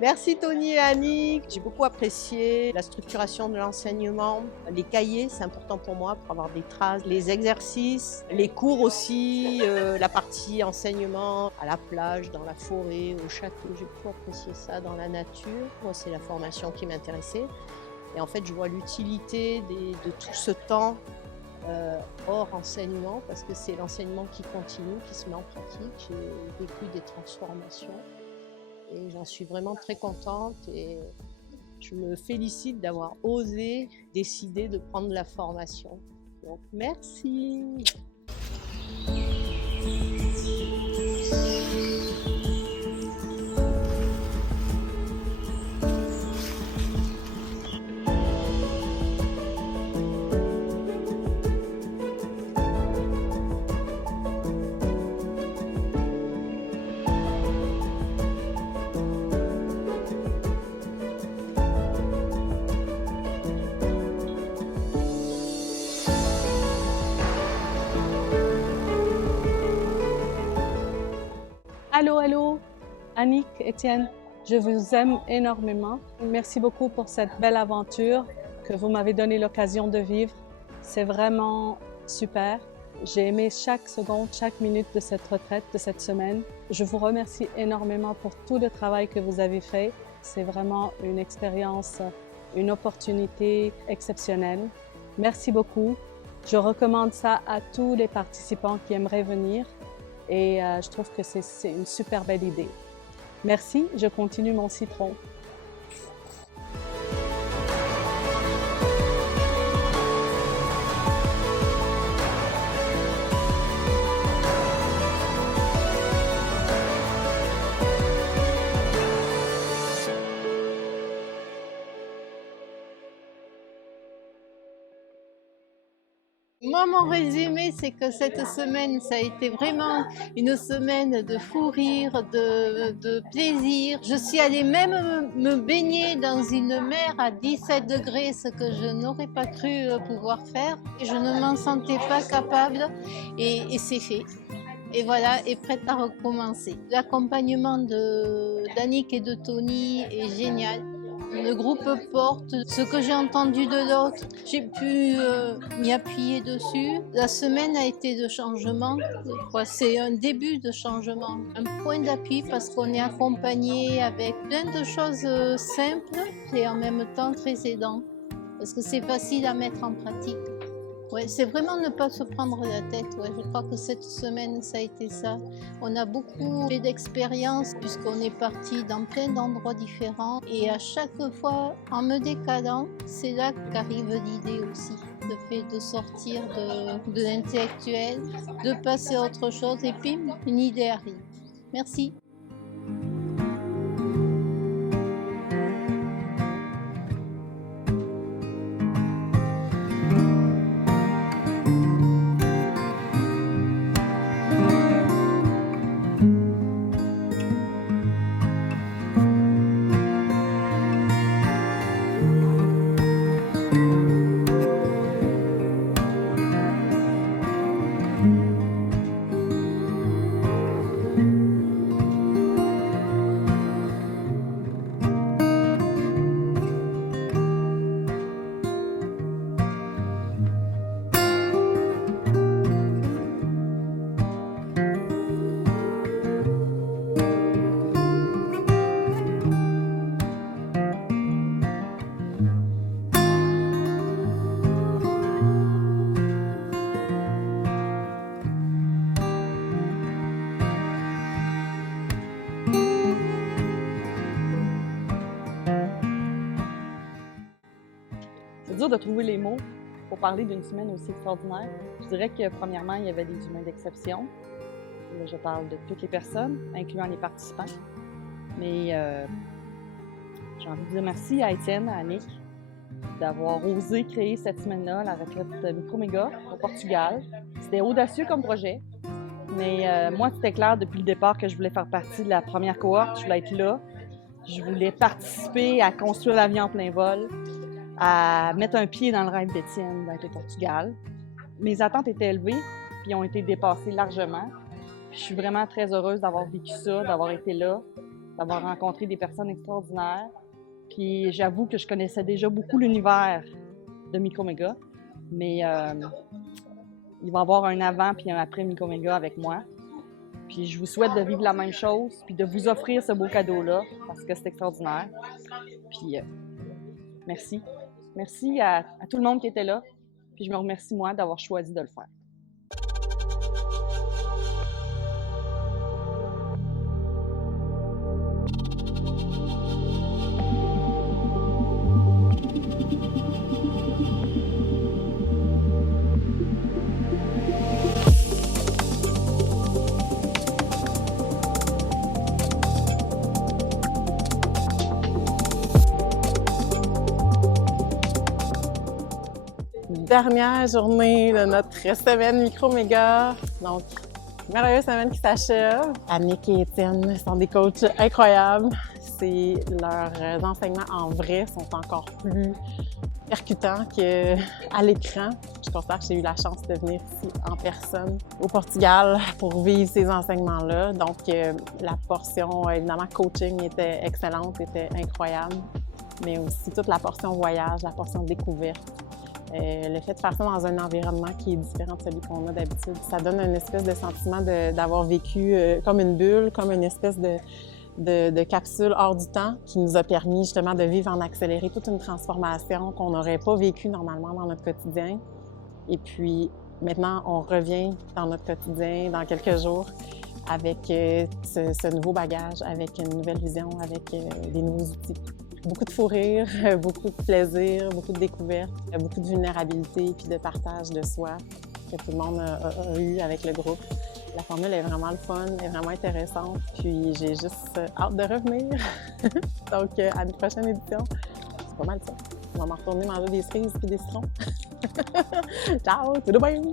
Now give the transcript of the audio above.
Merci Tony et Annick. J'ai beaucoup apprécié la structuration de l'enseignement. Les cahiers, c'est important pour moi pour avoir des traces. Les exercices, les cours aussi, la partie enseignement à la plage, dans la forêt, au château. J'ai beaucoup apprécié ça dans la nature. Moi, c'est la formation qui m'intéressait. Et en fait, je vois l'utilité de tout ce temps hors enseignement parce que c'est l'enseignement qui continue, qui se met en pratique. J'ai vécu des transformations. Et j'en suis vraiment très contente et je me félicite d'avoir osé décider de prendre la formation. Donc merci. Allô, allô, Annick, Étienne, je vous aime énormément. Merci beaucoup pour cette belle aventure que vous m'avez donné l'occasion de vivre. C'est vraiment super. J'ai aimé chaque seconde, chaque minute de cette retraite, de cette semaine. Je vous remercie énormément pour tout le travail que vous avez fait. C'est vraiment une expérience, une opportunité exceptionnelle. Merci beaucoup. Je recommande ça à tous les participants qui aimeraient venir. Et je trouve que c'est une super belle idée. Merci, je continue mon citron. Moi, mon résumé, c'est que cette semaine, ça a été vraiment une semaine de fou rire, de plaisir. Je suis allée même me baigner dans une mer à 17 degrés, ce que je n'aurais pas cru pouvoir faire. Je ne m'en sentais pas capable et c'est fait. Et voilà, est prête à recommencer. L'accompagnement d'Annick et de Tony est génial. Le groupe porte ce que j'ai entendu de l'autre. J'ai pu m'y appuyer dessus. La semaine a été de changement. C'est un début de changement, un point d'appui parce qu'on est accompagné avec plein de choses simples et en même temps très aidant. Parce que c'est facile à mettre en pratique. Ouais, c'est vraiment ne pas se prendre la tête. Ouais, je crois que cette semaine, ça a été ça. On a beaucoup fait d'expériences puisqu'on est parti dans plein d'endroits différents. Et à chaque fois, en me décalant, c'est là qu'arrive l'idée aussi. Le fait de sortir de l'intellectuel, de passer à autre chose et puis une idée arrive. Merci. C'est dur de trouver les mots pour parler d'une semaine aussi extraordinaire. Je dirais que premièrement, il y avait des humains d'exception. Là, je parle de toutes les personnes, incluant les participants. Mais j'ai envie de dire merci à Étienne, à Annick, d'avoir osé créer cette semaine-là, la retraite Micro-Méga au Portugal. C'était audacieux comme projet, mais moi, c'était clair depuis le départ que je voulais faire partie de la première cohorte, je voulais être là. Je voulais participer à construire l'avion en plein vol, à mettre un pied dans le rêve d'Étienne d'être au Portugal. Mes attentes étaient élevées, puis ont été dépassées largement. Je suis vraiment très heureuse d'avoir vécu ça, d'avoir été là. d'avoir rencontré des personnes extraordinaires. Puis j'avoue que je connaissais déjà beaucoup l'univers de Microméga, mais il va y avoir un avant puis un après Microméga avec moi. Puis je vous souhaite de vivre la même chose, puis de vous offrir ce beau cadeau-là, parce que c'est extraordinaire. Puis merci. Merci à tout le monde qui était là. Puis je me remercie, moi, d'avoir choisi de le faire. Dernière journée de notre semaine Microméga. Donc, merveilleuse semaine qui s'achève. Annick et Étienne sont des coachs incroyables. Leurs enseignements en vrai sont encore plus percutants qu'à l'écran. Je considère que j'ai eu la chance de venir ici en personne au Portugal pour vivre ces enseignements-là. Donc, la portion, évidemment, coaching était excellente, était incroyable, mais aussi toute la portion voyage, la portion découverte. Le fait de faire ça dans un environnement qui est différent de celui qu'on a d'habitude, ça donne une espèce de sentiment d'avoir vécu comme une bulle, comme une espèce de capsule hors du temps qui nous a permis justement de vivre en accéléré toute une transformation qu'on n'aurait pas vécue normalement dans notre quotidien. Et puis maintenant, on revient dans notre quotidien dans quelques jours avec ce nouveau bagage, avec une nouvelle vision, avec des nouveaux outils. Beaucoup de fou rire, beaucoup de plaisir, beaucoup de découvertes, beaucoup de vulnérabilité puis de partage de soi que tout le monde a eu avec le groupe. La formule est vraiment le fun, est vraiment intéressante, puis j'ai juste hâte de revenir. Donc, à une prochaine édition, c'est pas mal ça. On va m'en retourner manger des cerises puis des citrons. Ciao, tout de même!